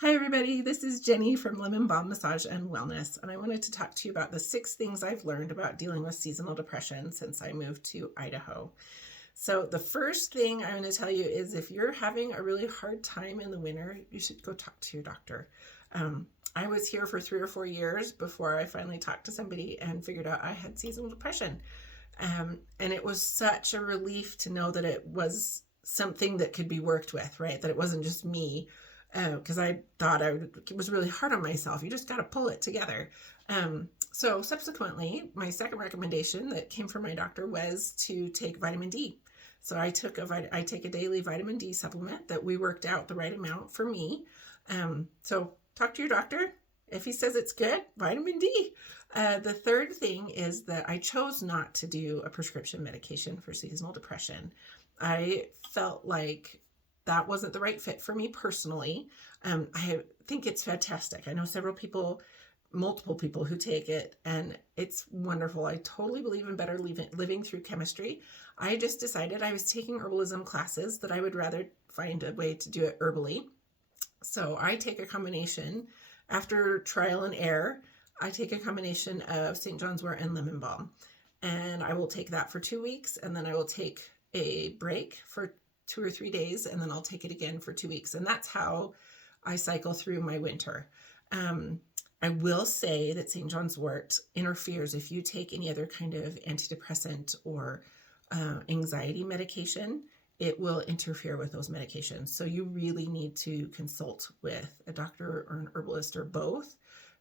Hi everybody, this is Jenny from Lemon Balm Massage and Wellness, and I wanted to talk to you about the 6 things I've learned about dealing with seasonal depression since I moved to Idaho. So the first thing I'm going to tell you is if you're having a really hard time in the winter, you should go talk to your doctor. I was here for 3 or 4 years before I finally talked to somebody and figured out I had seasonal depression. And it was such a relief to know that it was something that could be worked with, right? That it wasn't just me, because I thought it was really hard on myself. You just got to pull it together. So subsequently, my second recommendation that came from my doctor was to take vitamin D. So I take a daily vitamin D supplement that we worked out the right amount for me. So talk to your doctor. If he says it's good, vitamin D. The third thing is that I chose not to do a prescription medication for seasonal depression. I felt like that wasn't the right fit for me personally. I think it's fantastic. I know multiple people who take it, and it's wonderful. I totally believe in better living through chemistry. I just decided I was taking herbalism classes that I would rather find a way to do it herbally. So I take a combination, after trial and error, I take a combination of St. John's wort and lemon balm. And I will take that for 2 weeks, and then I will take a break for 2 or 3 days, and then I'll take it again for 2 weeks. And that's how I cycle through my winter. I will say that St. John's wort interferes if you take any other kind of antidepressant or anxiety medication. It will interfere with those medications. So you really need to consult with a doctor or an herbalist or both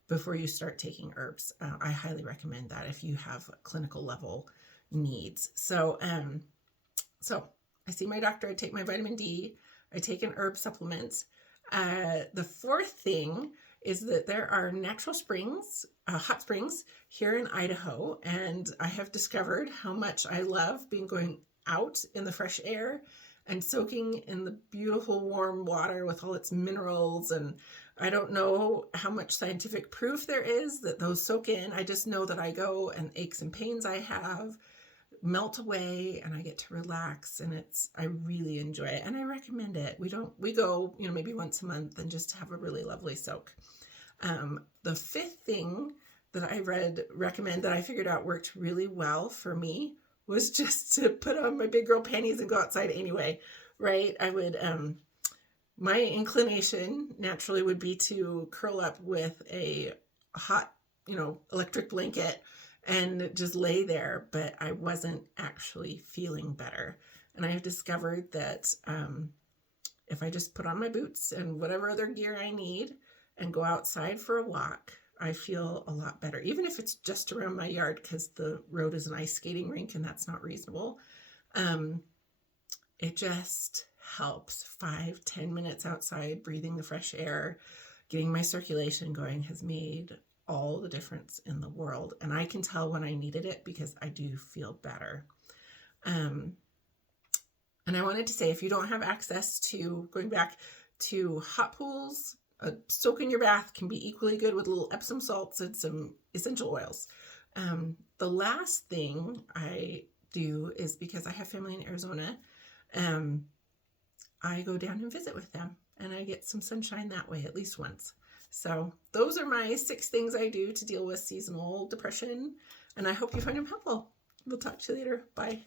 before you start taking herbs. I highly recommend that if you have clinical level needs. So I see my doctor, I take my vitamin D, I take an herb supplement. The fourth thing is that there are natural springs, hot springs here in Idaho, and I have discovered how much I love going out in the fresh air and soaking in the beautiful warm water with all its minerals. And I don't know how much scientific proof there is that those soak in. I just know that I go and aches and pains I have melt away and I get to relax, and I really enjoy it, and I recommend it. We go, maybe once a month and just have a really lovely soak. The fifth thing that I recommend that I figured out worked really well for me was just to put on my big girl panties and go outside anyway, right? I would, my inclination naturally would be to curl up with a hot, electric blanket and just lay there, but I wasn't actually feeling better. And I have discovered that if I just put on my boots and whatever other gear I need and go outside for a walk, I feel a lot better, even if it's just around my yard, because the road is an ice skating rink and that's not reasonable. It just helps. 5-10 minutes outside, breathing the fresh air, getting my circulation going has made all the difference in the world. And I can tell when I needed it because I do feel better. And I wanted to say, if you don't have access to going back to hot pools, a soak in your bath can be equally good with a little Epsom salts and some essential oils. The last thing I do is, because I have family in Arizona, I go down and visit with them, and I get some sunshine that way at least once. So those are my 6 things I do to deal with seasonal depression, and I hope you find them helpful. We'll talk to you later. Bye.